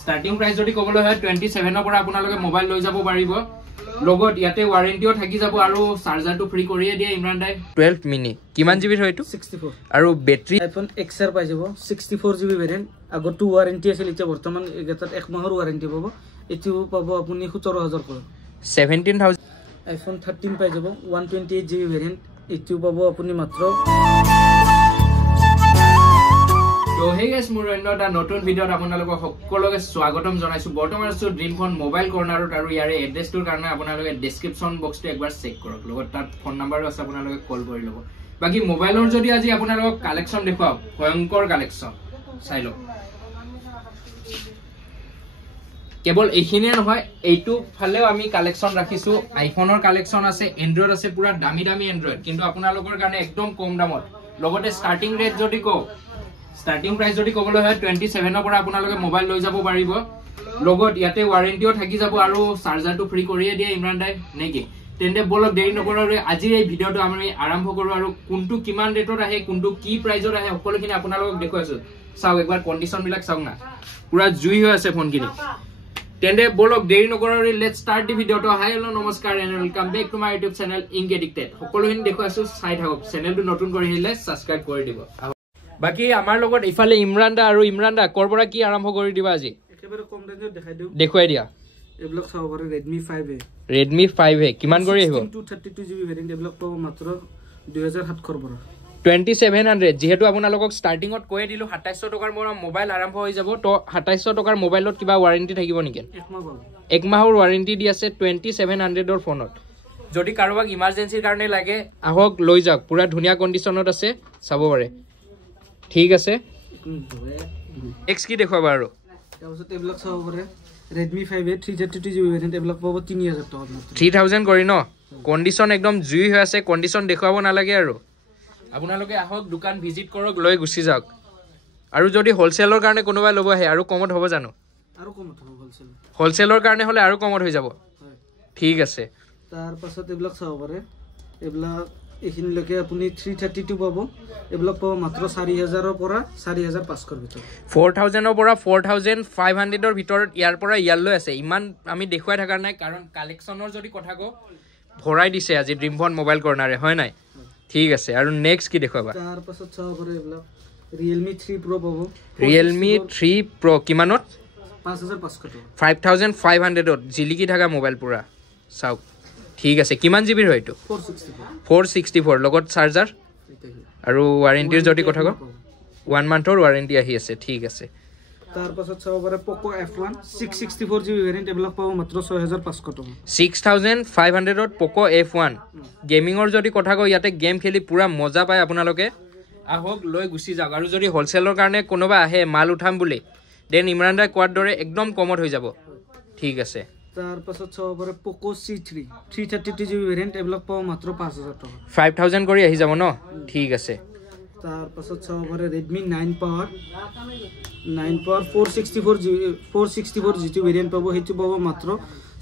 starting price যদি কবলৈ হয় 27 ৰ পৰা আপোনালোকে মোবাইল লৈ যাব পাৰিব লগত ইয়াতে ওয়াৰেন্টিও থাকি যাব আৰু চাৰ্জাৰটো ফ্ৰী কৰিয়ে দিয়ে ইমৰান দাই 12 মিনি কিমান জিবি হয় এটো 64 আৰু বেটাৰি আইফোন XR পাই যাব 64 জিবি ভেৰিয়েন্ট আগতো ওয়াৰেন্টি আছিল এতিয়া বৰ্তমান এটাত 1 মাহৰ ওয়াৰেন্টি পাব এটো পাব আপুনি 17000 কৰি 17000 আইফোন 13 পাই যাব 128 জিবি ভেৰিয়েন্ট এটো পাব আপুনি মাত্ৰ তো হে গাইস মোৰ অন্যটা নতুন ভিডিওত আপোনালোকক সকলোকে স্বাগতম জনাইছো বৰ্তমান আছো ড্ৰিম ফোন মোবাইল কৰ্নাৰত আৰু ইয়াৰে এড্ৰেছটোৰ কাৰণে আপোনালোকে ডেসক্ৰিপচন বক্সটো একবাৰ চেক কৰক লগত তাত ফোন নাম্বাৰো আছে আপোনালোকে কল কৰি ল'ব বাকি মোবাইলৰ যদি আজি আপোনালোকক কালেকচন দেখুৱাও ভয়ংকৰ কালেকচন চাই লওক কেৱল এইখিনিয়ে নহয় এইটো ফালেও আমি কালেকচন ৰাখিছো আইফোনৰ কালেকচন আছে এন্ড্ৰইড আছে পুৰা দামি দামি এন্ড্ৰইড কিন্তু আপোনালোকৰ কাৰণে একদম কম দামত লগতে স্টাৰ্টিং ৰেট যদি কও স্টাৰ্টিং প্ৰাইস যদি কবলৈ হয় 27 ৰ পৰা আপোনালোকে মোবাইল লৈ যাব পাৰিব লগত ইয়াতে ওয়াৰেন্টিও থাকি যাব আৰু চাৰ্জাৰটো ফ্ৰী কৰিয়ে দিয়ে ইমৰান দাই নেকি তেন্তে বলক দেৰি নকৰাকৈ আজি এই ভিডিওটো আমি আৰম্ভ কৰো আৰু কোনটো কিমান ৰেটত আহে কোনটো কি প্ৰাইজত আহে সকলোখিনি আপোনালোকক দেখুৱাইছো চাও একবাৰ কন্ডিশন বিলাক চাওক না পুৰা জুই হৈ আছে ফোনখিনি তেন্তে বলক দেৰি নকৰাকৈ লেটস স্টাৰ্ট দি ভিডিওটো হাই হেল্ল নমস্কাৰ and welcome back to my YouTube channel ink addicted সকলোখিনি দেখুৱাইছো চাই থাকক চেনেলটো নতুন কৰি আহিলে সাবস্ক্ৰাইব কৰি দিব বাকি আমাৰ লগত ইফালে ইমৰান দা কৰপৰা কি আৰম্ভ কৰি দিবা আজি একেবাৰে কম ৰেঞ্জত দেখাই দিও দেখুৱাই দিয়া এবিলাক চাব পাৰে Redmi 5A কিমান কৰি আহিব 232 GB ভেৰিয়েন্ট এবিলাক পাব মাত্ৰ 2700 পৰা 2700 যেহেতু আপোনালোকক স্টাৰ্টিংত কৈ দিলো 2700 টকাৰ মোৰ মোবাইল আৰম্ভ হৈ যাব তো 2700 টকাৰ মোবাইলত কিবা ওয়াৰেন্টি থাকিব নেকি এক মাহৰ ওয়াৰেন্টি দি আছে 2700 ৰ ফোনত যদি কাৰোবাক ইমাৰজেন্সিৰ কাৰণে লাগে আহক লৈ যাওক পুৰা ধুনিয়া কন্ডিশনত আছে চাব পাৰে ঠিক আছে এক্স কি দেখুৱাবা আৰু তাৰপিছত এবিলাক চাব পাৰে Redmi 5A 332 GB ভেৰিয়েন্ট এবিলাক পাব 3000 টকা 3000 কৰি ন কন্ডিশন একদম জুই হৈ আছে কন্ডিশন দেখুৱাব নালাগে আৰু আপোনালোকে আহক দোকান ভিজিট কৰক লৈ গুছি যাওক আৰু যদি হোলসেলৰ কাৰণে কোনোবা লব আহে আৰু কমত হ'ব জানো আৰু কমত হ'ব হোলসেলৰ কাৰণে হলে আৰু কমত হৈ যাব ঠিক আছে তাৰ পাছত এবিলাক চাব পাৰে এবিলাক এখিনি লকে আপুনি 332 পাব এবিলাক পাব মাত্ৰ 4000 ৰ পৰা 4500 ৰ ভিতৰত 4000 ৰ পৰা 4500 ৰ ভিতৰত ইয়াৰ পৰা ইয়ালৈ আছে ইমান আমি দেখুৱাই থাকাৰ নাই কাৰণ কালেকচনৰ যদি কথা কও ভৰাই দিছে আজি ড্ৰিম ফোন মোবাইল কৰ্নাৰে হয় নাই ঠিক আছে আৰু নেক্সট কি দেখুৱাবা তাৰ পাছত চাব পাৰে এবিলাক Realme 3 Pro পাব Realme 3 Pro কিমানত 5500 ত জিলিকি থাকা মোবাইল পুৰা চাওক ঠিক আছে কিমান জিবি হয় এটো 464 লগত চাৰ্জাৰ আৰু ওয়াৰেন্টিৰ যদি কথা কও 1 মান্থৰ ওয়াৰেন্টি আহি আছে ঠিক আছে তাৰ পাছত চাব পাৰে Poco F1 664 জিবি ভেৰিয়েন্ট এবিলাক পাব মাত্ৰ 6500 টকা 6500 ত Poco F1 গেমিংৰ যদি কথা কও ইয়াতে গেম খেলি পুৰা মজা পায় আপোনালোকে আহক লৈ গুছি যাওক আৰু যদি হোলসেলৰ কাৰণে কোনোবা আহে মাল উঠাম বুলি দেন ইমৰান দাই কোৱাৰ দৰে একদম কমত হৈ যাব ঠিক আছে তাৰ পাছত চাব পাৰে Poco C3 332 GB ভেৰিয়েন্ট এবিলাক পাব মাত্ৰ 5000 টকা 5000 কৰি আহি যাব ন ঠিক আছে তাৰ পাছত চাব পাৰে Redmi 9 Power 464 GT ভেৰিয়েন্ট পাব হেতু পাব মাত্ৰ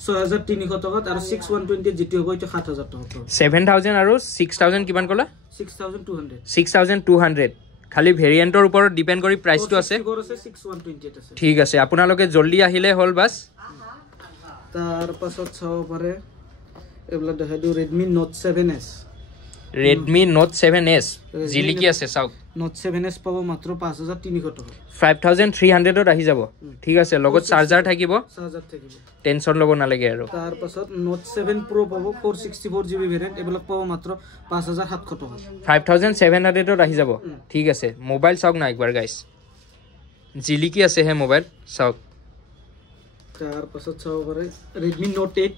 6300 টকা আৰু 6120 GT হ'ব এটো 7000 টকা 7000 আৰু 6000 কিমান কলা 6200 খালি ভেৰিয়েন্টৰ ওপৰত ডিপেন্ড কৰি প্ৰাইসটো আছে 6128 আছে ঠিক আছে আপোনালোকে জলদি আহিলে হল বাস তাৰ পাছত চাব পাৰে এবিলাক দেখাই দিও Redmi Note 7s জিলিকি আছে চাওক Note 7s পাব মাত্ৰ 5300 টকা 5300 ত আহি যাব ঠিক আছে লগত চাৰ্জাৰ থাকিব টেনচন লব নালাগে আৰু তাৰ পাছত Note 7 Pro পাব 464 GB ভেৰিয়েন্ট এবিলাক পাব মাত্ৰ 5700 টকা 5700 ত আহি যাব ঠিক আছে মোবাইল চাওক না একবাৰ গাইস জিলিকি আছে হে মোবাইল চাওক তাৰ পাছত চাব পাৰে Redmi Note 8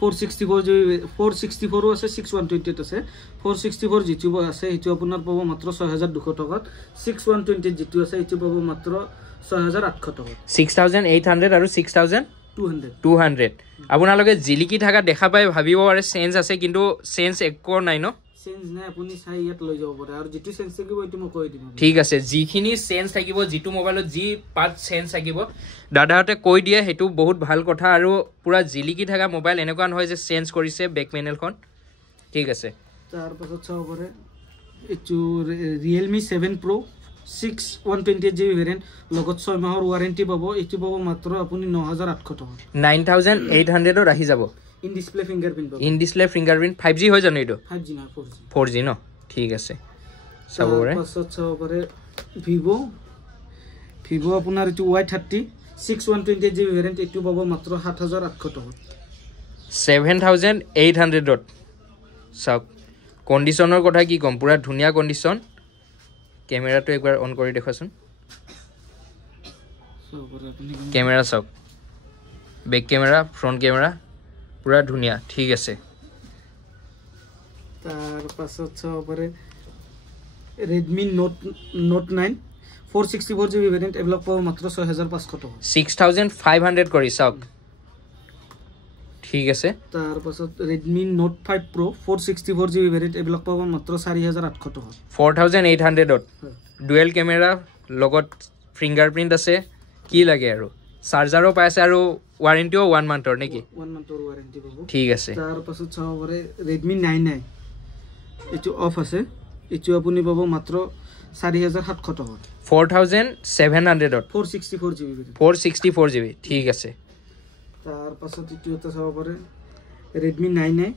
464 আছে 6128 আছে 464 GT আছে এটো আপোনাৰ পাব মাত্ৰ 6200 টকাত 6128 GT আছে এটো পাব মাত্ৰ 6800 টকা 6800 আৰু 6200 আপোনালোকে জিলিকি থাকা দেখা পাই ভাবিব পাৰে চেঞ্জ আছে কিন্তু চেঞ্জ একো নাই ন চেঞ্জ নাই আপুনি চাই ইয়াত লৈ যাব পাৰে আৰু যেটো চেঞ্জ থাকিব এটো মই কৈ দিম ঠিক আছে যিখিনি চেঞ্জ থাকিব যেটো মোবাইলত যি পাৰ্ট চেঞ্জ থাকিব দাদাহতে কৈ দিয়ে হেতু বহুত ভাল কথা আৰু পুৰা জিলিকি থাকা মোবাইল এনেকুৱা নহয় যে চেঞ্জ কৰিছে বেক প্যানেলখন ঠিক আছে তাৰ পাছত চাব পাৰে এটো Realme 7 Pro 6128GB ভেৰিয়েণ্ট লগত 6 মাহৰ ওয়াৰেন্টি পাব এইটো পাব মাত্ৰ আপুনি 9800 টকা 9800 ত আহি যাব ইন ডিসপ্লে ফিংগাৰপ্ৰিন্ট পাব ইন ডিসপ্লে ফিংগাৰপ্ৰিন্ট 5G হয় জানো এটো 5G না 4G 4G ন ঠিক আছে চাব পাৰে পাছত চাব পাৰে Vivo আপোনাৰ এটো Y30 6128GB ভেৰিয়েণ্ট এটো পাব মাত্ৰ 7800 টকা 7800 ত সব কন্ডিশনৰ কথা কি কম পুৰা ধুনিয়া কন্ডিশন ক্যামেৰাটো একবাৰ অন কৰি দেখাচোন ক্যামেৰা সব বেক ক্যামেৰা ফ্ৰন্ট ক্যামেৰা পুৰা ধুনিয়া ঠিক আছে তাৰ পাছত চাব পাৰে Redmi Note 9 464GB ভেৰিয়েণ্ট এভলক পাব মাত্ৰ 6500 টকা 6500 কৰি সব ঠিক আছে তাৰ পাছত Redmi Note 5 Pro 464GB variant এভলক পাব মাত্ৰ 4800 টকা 4800 ত ডুৱেল ক্যামেৰা লগত ফিংগাৰপ্ৰিন্ট আছে কি লাগে আৰু চাৰ্জাৰো পাইছে আৰু ওয়াৰেন্টিও 1 মান্থৰ নেকি 1 মান্থৰ ওয়াৰেন্টি পাব ঠিক আছে তাৰ পাছত চাব পাৰে Redmi 9i এটো অফ আছে এটো আপুনি পাব মাত্ৰ 4700 টকা 4700 ত 464GB ঠিক আছে তাৰ পাছত এটো এটা চাব পাৰে Redmi 9i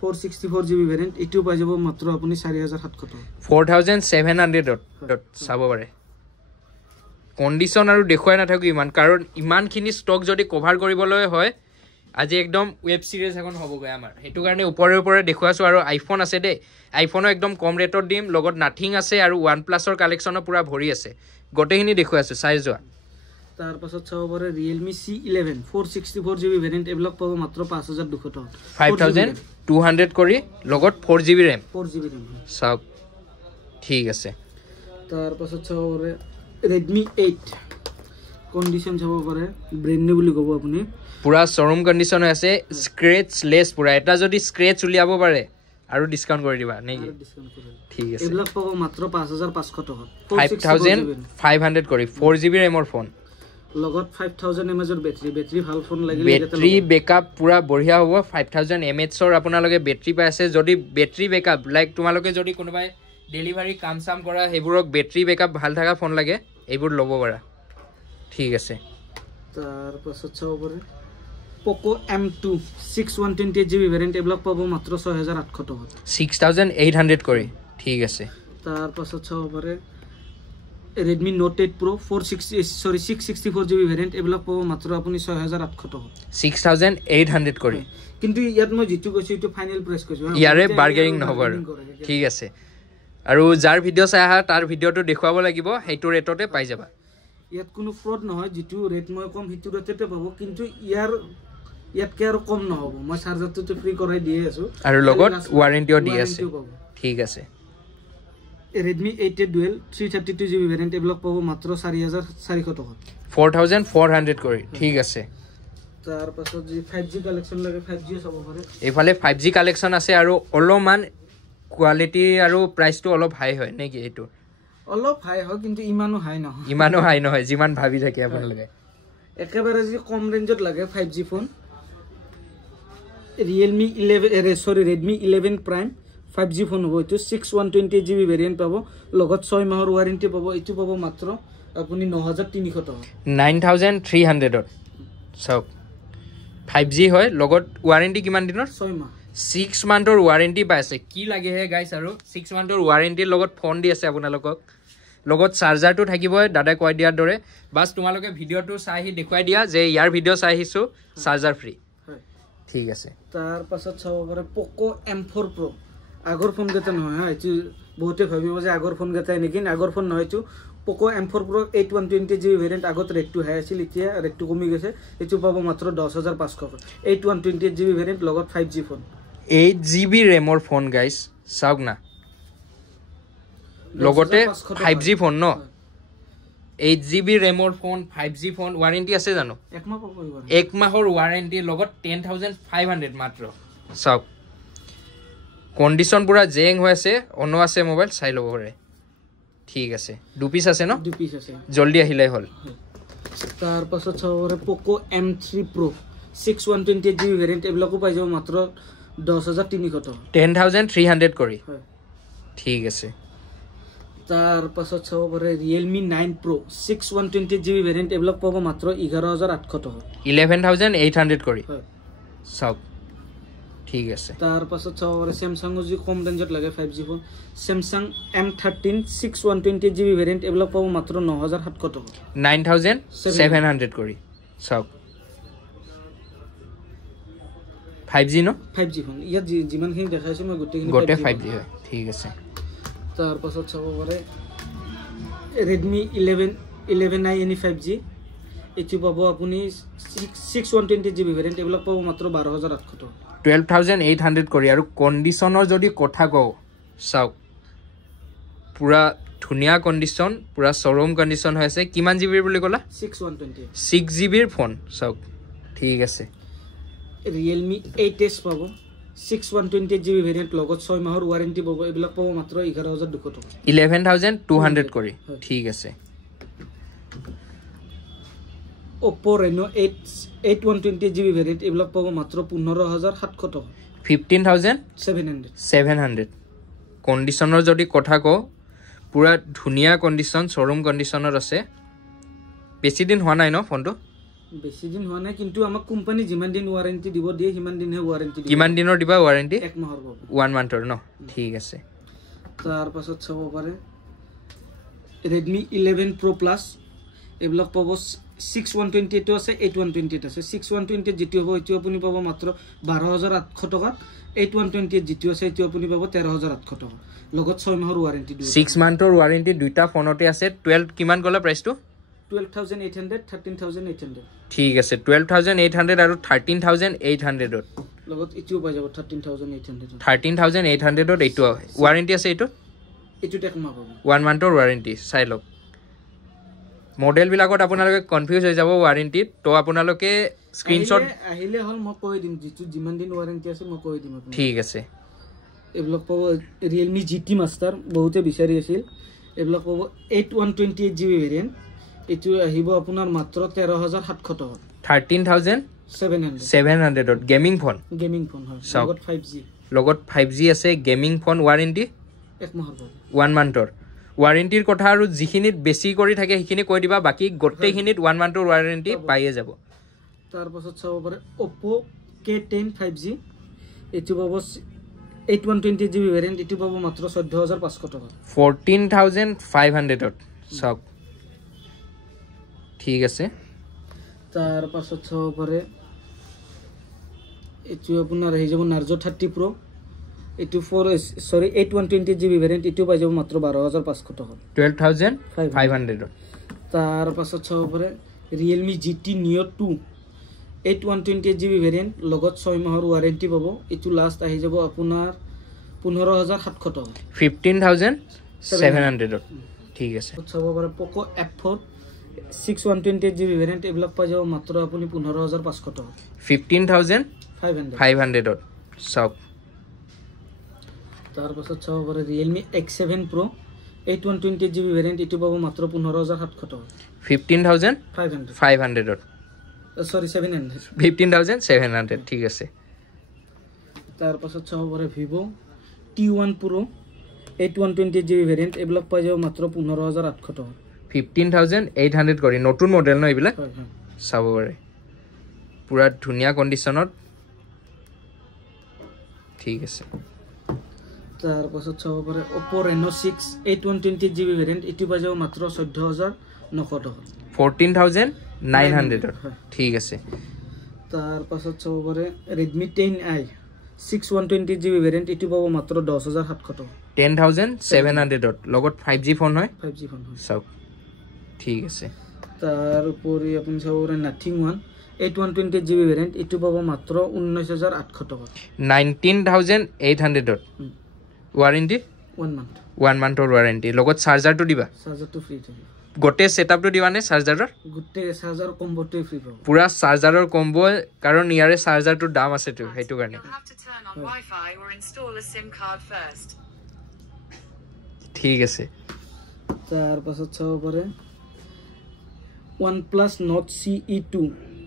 464GB ভেৰিয়েণ্ট এটো পাই যাব মাত্ৰ আপুনি 4700 টকা 4700 ত চাব পাৰে কন্ডিশন আৰু দেখুৱাই নাথাকো ইমান কাৰণ ইমানখিনি ষ্টক যদি কভাৰ কৰিবলৈ হয় আজি একদম ওয়েব সিৰিজ এখন হবগৈ আমাৰ হেতু কাৰণে ওপৰে দেখুৱাছো আৰু আইফোন আছে দে আইফোনো একদম কম ৰেটত দিম লগত নাথিং আছে আৰু OnePlus-ৰ কালেকচনো পুৰা ভৰি আছে গটেখিনি দেখুৱাছো চাই যোৱা তাৰ পাছত চাব পাৰে Realme C11 464GB ভেৰিয়েণ্ট এভলক পাব মাত্ৰ 5200 টকা 5200 কৰি লগত 4GB RAM 4GB RAM সব ঠিক আছে তাৰ পাছত চাব পাৰে Redmi 8 কন্ডিশন চাব পাৰে ব্ৰেন্ড নিউ বুলি ক'ব আপুনি পুৰা শোৰুম কন্ডিশন আছে স্ক্ৰেচলেস পুৰা এটা যদি স্ক্ৰেচ উলিয়াব পাৰে আৰু ডিসকাউন্ট কৰি দিবা নেকি ঠিক আছে এভলক পাব মাত্ৰ 5500 টকা 5500 কৰি 4GB RAM ৰ ফোন লগত 5000 mAh ৰ বেটাৰি ভাল ফোন লাগিলে বেটাৰি বেকআপ পুৰা বঢ়িয়া হ'ব 5000 mAh ৰ আপোনালোকে বেটাৰি পাই আছে যদি বেটাৰি বেকআপ লাইক তোমালোকে যদি কোনোবাই ডেলিভাৰি কাম সাম কৰা হেবোৰক বেটাৰি বেকআপ ভাল থাকা ফোন লাগে এইবোৰ ল'ব পাৰা ঠিক আছে তাৰ পাছত চাব পাৰে Poco M2 6128GB ভেৰিয়েণ্ট এভলক পাব মাত্ৰ 6800 টকা 6800 কৰি ঠিক আছে তাৰ পাছত চাব পাৰে Redmi Note 8 Pro 664GB variant এভলক পাব মাত্ৰ আপুনি 6800 টকা 6800 কৰি কিন্তু ইয়াত মই যেটো কৈছো এটো ফাইনাল প্ৰাইস কৈছো ইয়াৰে বাৰ্গেনিং নহব আৰু ঠিক আছে আৰু যাৰ ভিডিও চাই আহা তাৰ ভিডিওটো দেখুৱাব লাগিব হেইটো ৰেটতে পাই যাবা ইয়াত কোনো ফ্ৰড নহয় যেটো ৰেট মই কম হিটো ৰেটতে পাব কিন্তু ইয়াত কে আৰু কম নহব মই চাৰ্জাৰটো ফ্ৰী কৰাই দিয়ে আছো আৰু লগত ওয়াৰেন্টিও দি আছে ঠিক আছে Redmi 8 Dual 332GB ভেৰিয়েণ্ট এভলক পাব মাত্ৰ 4400 টকা 4400 কৰি ঠিক আছে তাৰ পাছত যি 5G কালেকচন লাগে 5G চাব পাৰে এফালে 5G কালেকচন আছে আৰু অলমান কোৱালিটি আৰু প্ৰাইসটো অলপ হাই হয় নেকি এটো অলপ হাই হয় কিন্তু ইমানো হাই নহয় যিমান ভাবি থাকে আপোনালোকে একেবাৰে যি কম ৰেঞ্জত লাগে 5G phone Redmi 11 Prime 5G phone হ'ব এটো 6128GB ভেৰিয়েণ্ট পাব লগত 6 মাহৰ ওয়াৰেন্টি পাব এটো পাব মাত্ৰ আপুনি 9300 টকা 9300 ত সব 5G হয় লগত ওয়াৰেন্টি কিমান দিনৰ 6 মাহ 6 মান্থৰ ওয়াৰেন্টি পাইছে কি লাগে হে গাইস আৰু 6 মান্থৰ ওয়াৰেন্টিৰ লগত ফোন দি আছে আপোনালোকক লগত চাৰ্জাৰটো থাকিবই দাদা কৈ দিয়াৰ দৰে বাস তোমালোকে ভিডিওটো চাইহি দেখুৱাই দিয়া যে ইয়াৰ ভিডিও চাইহিছো চাৰ্জাৰ ফ্ৰী ঠিক আছে তাৰ পাছত চাব পাৰে Poco M4 Pro আগৰ ফোন গেটা নহয় এটো বহুতে ভাবিব যে আগৰ ফোন গেটা নেকি আগৰ ফোন নহয় এটো Poco M4 Pro 8128GB variant আগত ৰেটটো হাই আছিল এতিয়া ৰেটটো কমি গৈছে এটো পাব মাত্ৰ 10500 8128GB ভেৰিয়েণ্ট লগত 5G ফোন 8GB RAM ৰ ফোন গাইস চাওক না লগতে 5G ফোন ন 8GB RAM ৰ ফোন 5G ফোন ওয়াৰেন্টি আছে জানো এক মাহৰ ওয়াৰেন্টি লগত 10500 মাত্ৰ চাওক কন্ডিশন পুৰা জেং হৈ আছে অন আছে মোবাইল চাই লব পাৰে ঠিক আছে দু পিস আছে ন দু পিস আছে জলদি আহিলে হল তাৰ পাছত চাব পাৰে Poco M3 Pro 6128GB variant এবিলাকো পাই যাব মাত্ৰ 10300 টকা 10300 কৰি ঠিক আছে তাৰ পাছত চাব পাৰে Realme 9 Pro 6120GB ভেৰিয়েণ্ট এইবিলাক পাব মাত্ৰ 11800 টকা 11800 কৰি হয় চাওক ঠিক আছে তাৰ পাছত চাব পাৰে Samsung যি কম ৰেঞ্জত লাগে 5G phone Samsung M13 6120GB variant এইবিলাক পাব মাত্ৰ 9700 টকা 9700 কৰি চাওক 5G ন 5G ফোন ইয়াত যিমানখিনি দেখাইছো মই গোটে 5G হয় ঠিক আছে তাৰ পাছত চাব পাৰে Redmi 11i any 5G এটি পাব আপুনি 6120GB ভেৰিয়েণ্ট এইবিলাক পাব মাত্ৰ 12800 টকা 12800 কৰি আৰু কণ্ডিচনৰ যদি কথা কও চাওক পুৰা ধুনিয়া কণ্ডিচন পুৰা শোৰুম কণ্ডিচন হৈ আছে কিমান জিবি বুলি কলা 6120 6GB ৰ ফোন চাওক ঠিক আছে Realme 8s পাব 6120GB ভেৰিয়েণ্ট লগত 6 মাহৰ ওয়াৰেন্টি পাব এইবিলাক পাব মাত্ৰ 11200 টকা 11200 কৰি ঠিক আছে Oppo Reno 8120GB ভেৰিয়েণ্ট এইবিলাক পাব মাত্ৰ 15700 টকা 15700 কণ্ডিচনৰ যদি কথা কও পুৰা ধুনিয়া কণ্ডিচন শোৰুম কণ্ডিচনৰ আছে বেছি দিন হোৱা নাই ন ফোনটো বেছি দিন হোৱা নাই কিন্তু আমাক কোম্পানী যিমান দিন ওয়াৰেন্টি দিব দিয়ে সিমান দিনহে ওয়াৰেন্টি দিব কিমান দিনৰ দিবা ওয়াৰেন্টি 1 মাহৰ পাব 1 মান্থৰ ন ঠিক আছে তাৰ পাছত চাব পাৰে Redmi 11 Pro Plus এইবিলাক পাব 6120 টো আছে 8120 আছে 6120 যেটো হ'ব এটো আপুনি পাব মাত্ৰ 12800 টকা 8120 যেটো আছে এটো আপুনি পাব 13800 টকা লগত 6 মাহৰ ওয়াৰেন্টি দিব 6 মান্থৰ ওয়াৰেন্টি দুইটা ফোনতে আছে 12 কিমান গলা প্ৰাইসটো 12800 13800 ঠিক আছে 12800 আৰু 13800 লগত এটিও পাই যাব 13800 13800 এইটো ওয়াৰেন্টি আছে এইটো টেক মাহ পাব 1 মান্থৰ ওয়াৰেন্টি চাই লওক মডেল বিলাকত আপোনালোকে কনফিউজ হৈ যাব ওয়াৰেন্টি তো আপোনালোকে স্ক্ৰিনশ্বট আহিলে হল মই কৈ দিম যেটো যিমান দিন ওয়াৰেন্টি আছে মই কৈ দিম আপোনাক ঠিক আছে এইবিলাক পাব Realme GT Master বহুতে বিচাৰি আছিল এইবিলাক পাব 8128GB ভেৰিয়েণ্ট এটো আহিব আপোনাৰ মাত্ৰ 13700 টকা 13700 গেমিং ফোন হয় লগত 5G আছে গেমিং ফোন ওয়াৰেন্টি 1 মাহৰ পাব 1 মান্থৰ ওয়াৰেন্টিৰ কথা আৰু যিখিনিত বেছি কৰি থাকে সেইখিনি কৈ দিবা বাকি গোটেইখিনিত 1 মান্থৰ ওয়াৰেন্টি পাইয়ে যাব তাৰ পাছত চাব পাৰে Oppo K10 5G এটো পাব 8120GB ভেৰিয়েণ্ট এটো পাব মাত্ৰ 14500 টকা 14500 চাওক ঠিক আছে তাৰ পাছত চাব পাৰে এটো আপোনাৰ হৈ যাব Narzo 30 Pro এটো 8120GB ভেৰিয়েণ্ট এটো পাই যাব মাত্ৰ 12500 টকা 12500 তাৰ পাছত চাব পাৰে Realme GT Neo 2 8120GB variant লগত 6 মাহৰ ওয়াৰেন্টি পাব এটো লাষ্ট আহি যাব আপোনাৰ 15700 টকা 15700 ঠিক আছে চাব পাৰে Poco F4 6120GB ভেৰিয়েণ্ট এইবিলাক পাই যাব মাত্ৰ আপুনি 15500 টকা 15500 চাওক তাৰ পাছত চাব পাৰে Realme X7 Pro 8120GB variant এটো পাব মাত্ৰ 15700 টকা 15500 সৰি 700 15700 ঠিক আছে তাৰ পাছত চাব পাৰে Vivo T1 Pro 8120GB variant এইবিলাক পাই যাব মাত্ৰ 15800 টকা 15800 কৰি নতুন মডেল ন এইবিলাক হয় চাব পাৰে পুৰা ধুনিয়া কণ্ডিচনত ঠিক আছে তাৰ পাছত চাব পাৰে Oppo Reno 6 8120GB ভেৰিয়েণ্ট এটো পাই যাব মাত্ৰ 14900 টকা 14900 ঠিক আছে তাৰ পাছত চাব পাৰে Redmi 10i 6120GB ভেৰিয়েণ্ট এটো পাব মাত্ৰ 10700 টকা 10700 লগত 5G ফোন হয় 5G ফোন হয় চাওক ঠিক আছে তাৰ উপৰি আপুনি চাব পাৰে Nothing One 8120GB ভেৰিয়েণ্ট এটো পাব মাত্ৰ 19800 টকা 19800 ওয়াৰেন্টি 1 মান্থ 1 মান্থৰ ওয়াৰেন্টি লগত চাৰ্জাৰটো দিবা চাৰ্জাৰটো ফ্ৰী থাকিব গোটে সেটআপটো দিবা নে চাৰ্জাৰৰ গোটে চাৰ্জাৰ কম্বোটো ফ্ৰী পাব পুৰা চাৰ্জাৰৰ কম্বো কাৰণ ইয়াৰে চাৰ্জাৰটোৰ দাম আছে তো হেতু কাৰণে ঠিক আছে তাৰ পাছত চাব পাৰে OnePlus Nord CE2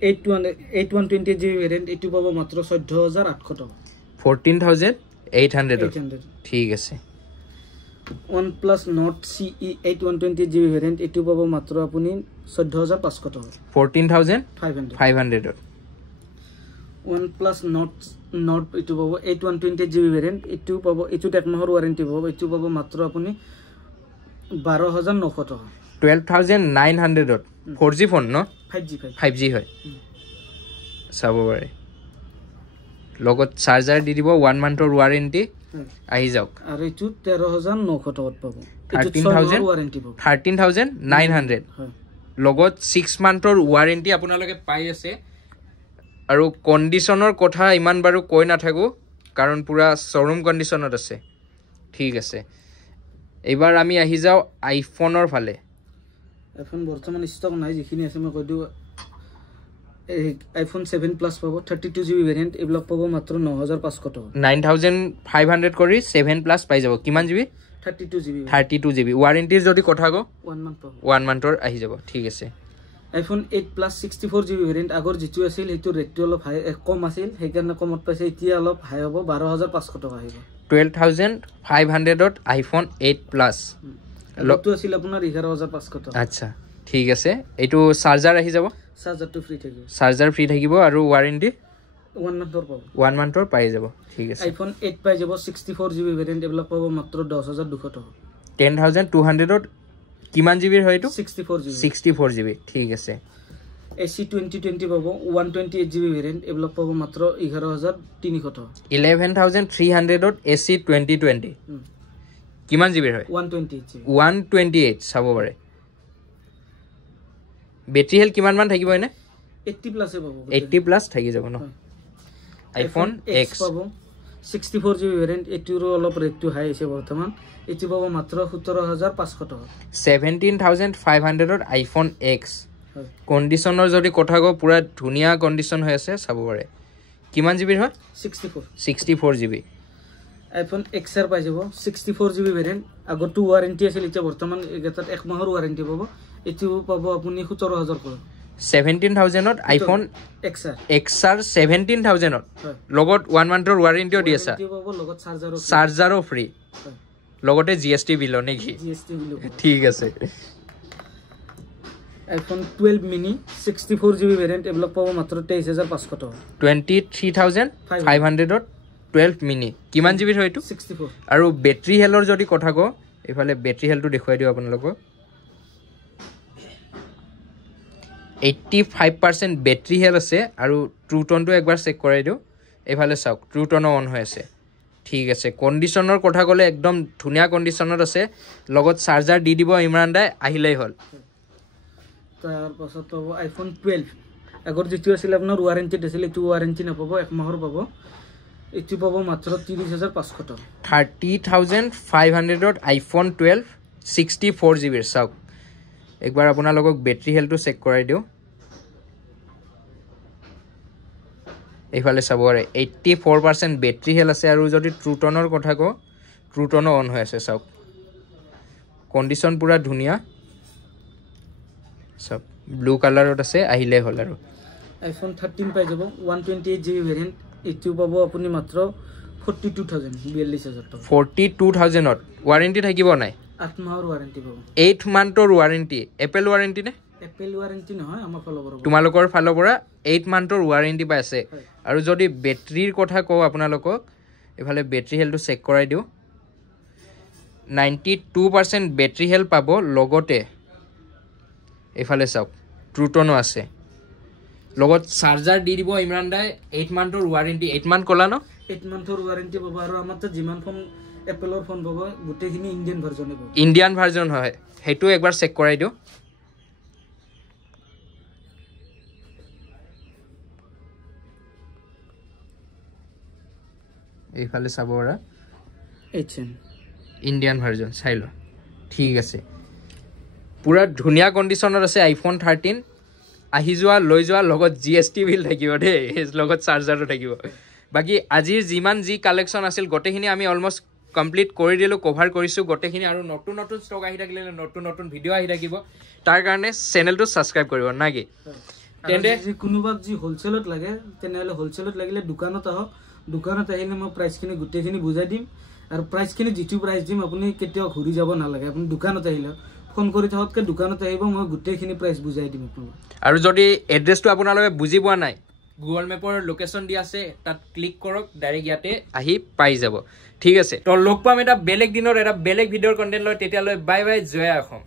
8120GB variant এটো পাব মাত্ৰ 14800 টকা 14800 ঠিক আছে OnePlus Nord CE 8 120GB variant এটো পাব মাত্ৰ আপুনি 14500 টকা 14500 OnePlus Nord এটো পাব 8 120GB ভেৰিয়েণ্ট এটো পাব এটো এক মাহৰ ওয়াৰেন্টি পাব এটো পাব মাত্ৰ আপুনি 12900 টকা 12900 4G ফোন ন 5G হয় চাব পাৰে লগত চাৰ্জাৰ দি দিব 1 মান্থৰ ওয়াৰেন্টি আহি যাওক আৰু এটো 13900 টকাত পাব 13900 লগত 6 মান্থৰ ওয়াৰেন্টি আপোনালোকে পাই আছে আৰু কন্ডিশনৰ কথা ইমান বাৰো কৈ নাথাকো কাৰণ পুৰা শোৰুম কন্ডিশনত আছে ঠিক আছে এবাৰ আমি আহি যাও আইফোনৰ ফালে আইফোন বৰ্তমান ষ্টক নাই যিখিনি আছে মই কৈ দিও iPhone 7 Plus পাব 32GB ভেৰিয়েণ্ট এবিলাক পাব মাত্ৰ 9500 টকা 9500 কৰি 7 Plus পাই যাব কিমান জিবি 32GB ওয়াৰেন্টিৰ যদি কথা গো 1 month পাব 1 মান্থৰ আহি যাব ঠিক আছে iPhone 8 Plus 64GB ভেৰিয়েণ্ট আগৰ যেটো আছিল হেতু ৰেটটো অলপ হাই কম আছিল সেইকাৰণে কমত পাইছে এতিয়া অলপ হাই হ'ব 12500 টকা আহিব 12500 ত iPhone 8 Plus লগটো আছিল আপোনাৰ 11500 টকা আচ্ছা ঠিক আছে এটো চাৰ্জাৰ আহি যাব চাৰ্জাৰটো ফ্ৰী থাকিব চাৰ্জাৰ ফ্ৰী থাকিব আৰু ওয়াৰেন্টি 1 monthৰ পাব 1 মান্থৰ পাই যাব ঠিক আছে iPhone 8 পাই যাব 64GB ভেৰিয়েণ্ট এবিলাক পাব মাত্ৰ 10200 টকা 10200 ত কিমান জিবিৰ হয় এটো 64GB ঠিক আছে AC 2020 পাব 128GB ভেৰিয়েণ্ট এবিলাক পাব মাত্ৰ 11300 টকা 11300 ত AC 2020 কিমান জিবিৰ হয় 128 চাব পাৰে বেটাৰি হেল কিমান মান থাকিব এনে 80 প্লাস পাব 80 প্লাস থাকি যাব ন আইফোন X পাব 64GB ভেৰিয়েণ্ট এটোৰ অলপ ৰেটটো হাই আছে বৰ্তমান এটো পাব মাত্ৰ 17500 টকা 17500 ত আইফোন X কন্ডিশনৰ যদি কথা গো পুৰা ধুনিয়া কন্ডিশন হৈ আছে চাব পাৰে কিমান জিবিৰ হয় 64GB iPhone XR পাই যাব 64GB ভেৰিয়েণ্ট আগতো ওয়াৰেন্টি আছিল এতিয়া বৰ্তমান এটাত এক মাহৰ ওয়াৰেন্টি পাব এটো পাব আপুনি 17000 টকা 17000 ত আইফোন XR 17000 ত লগত 1 মান্থৰ ওয়াৰেন্টিও দি আছে লগত চাৰ্জাৰো ফ্ৰী লগতে GST বিল নেকি ঠিক আছে iPhone 12 mini 64GB ভেৰিয়েণ্ট এবিলাক পাব মাত্ৰ 23500 টকা 23500 ত 12 মিনি কিমান জিবি হয় এটো 64 আৰু বেটাৰি হেলৰ যদি কথা কো এফালে বেটাৰি হেলটো দেখুৱাই দিও আপোনালোকক 85% বেটাৰি হেল আছে আৰু ট্ৰু টোনটো একবাৰ চেক কৰাই দিও এফালে চাওক ট্ৰু টোন অন হৈ আছে ঠিক আছে কন্ডিশনৰ কথা কলে একদম ধুনিয়া কন্ডিশনত আছে লগত চাৰ্জাৰ দি দিব ইমৰান দাই আহিলেই হল তাৰ পাছত পাব iPhone 12 আগৰ যেটো আছিল আপোনাৰ ওয়াৰেন্টি দিছিল এটো ওয়াৰেন্টি নাপাব এক মাহৰ পাব এটো পাব মাত্ৰ 30500 টকা 30500 ত আইফোন 12 64GB চাওক একবাৰ আপোনালোকক বেটাৰি হেলটো চেক কৰাই দিও এইফালে চাব পাৰে 84% বেটাৰি হেল আছে আৰু যদি ট্ৰু টোনৰ কথা কো ট্ৰু টোন অন হৈ আছে চাওক কন্ডিশন পুৰা ধুনিয়া সব ব্লু কালাৰত আছে আহিলে হল আৰু iPhone 13 পাই যাব 128GB ভেৰিয়েণ্ট এটো পাব আপুনি মাত্ৰ 42000 টকা 42000 ত ওয়াৰেন্টি থাকিব নাই 8 মাহৰ ওয়াৰেন্টি পাব 8 মান্থৰ ওয়াৰেন্টি এপল ওয়াৰেন্টি নে এপল ওয়াৰেন্টি নহয় আমাৰ ফালৰ পৰা তোমালোকৰ ফালৰ পৰা 8 মান্থৰ ওয়াৰেন্টি পাই আছে আৰু যদি বেটাৰিৰ কথা কও আপোনালোকক এফালে বেটাৰি হেলটো চেক কৰাই দিও 92% বেটাৰি হেল পাব লগতে এফালে চাওক ট্ৰু টোনো আছে লগত চাৰ্জাৰ দি দিব ইমৰান দাই 8 মান্থৰ ওয়াৰেন্টি 8 মান্থ কলা ন 8 মান্থৰ ওয়াৰেন্টি পাব আৰু আমাৰতে যিমান ফোন এপলৰ ফোন পাব গুটেখিনি ইন্ডিয়ান ভাৰ্জনে পাব ইন্ডিয়ান ভাৰ্জন হয় হেতু একবাৰ চেক কৰাই দিও এইফালে চাবৰা HN ইন্ডিয়ান ভাৰ্জন চাইলো ঠিক আছে পুৰা ধুনিয়া কন্ডিশনত আছে আইফোন 13 আহি যোৱা লৈ যোৱা লগত GST বিল থাকিব দে লগত চাৰ্জাৰো থাকিব বাকি আজিৰ যিমান জি কালেকচন আছিল গটেখিনি আমি অলমোস্ট কমপ্লিট কৰি দিলো কভাৰ কৰিছো গটেখিনি আৰু নতুন নতুন ষ্টক আহি থাকিলে নতুন নতুন ভিডিও আহি থাকিব তাৰ কাৰণে চেনেলটো সাবস্ক্ৰাইব কৰিব নাকি তেন্তে যি কোনোবাক যি হোলসেলত লাগে তেনেহলে হোলসেলত লাগিলে দোকানত আহক দোকানত আহিলে মই প্ৰাইসখিনি গুটেখিনি বুজাই দিম আৰু প্ৰাইচখিনি যিটো প্ৰাইচ দিম আপুনি কেতিয়াও ঘূৰি যাব নালাগে আপুনি দোকানত আহিলে ফোন কৰি থকাতকৈ দোকানত আহিব মই গোটেইখিনি প্ৰাইচ বুজাই দিম আপোনাক আৰু যদি এড্ৰেছটো আপোনালোকে বুজি পোৱা নাই গুগল মেপৰ লোকেশ্যন দি আছে তাত ক্লিক কৰক ডাইৰেক্ট ইয়াতে আহি পাই যাব ঠিক আছে তো লগ পাম এটা বেলেগ দিনৰ এটা বেলেগ ভিডিঅ'ৰ কণ্টেণ্ট লৈ তেতিয়ালৈ বাই বাই জয় অসম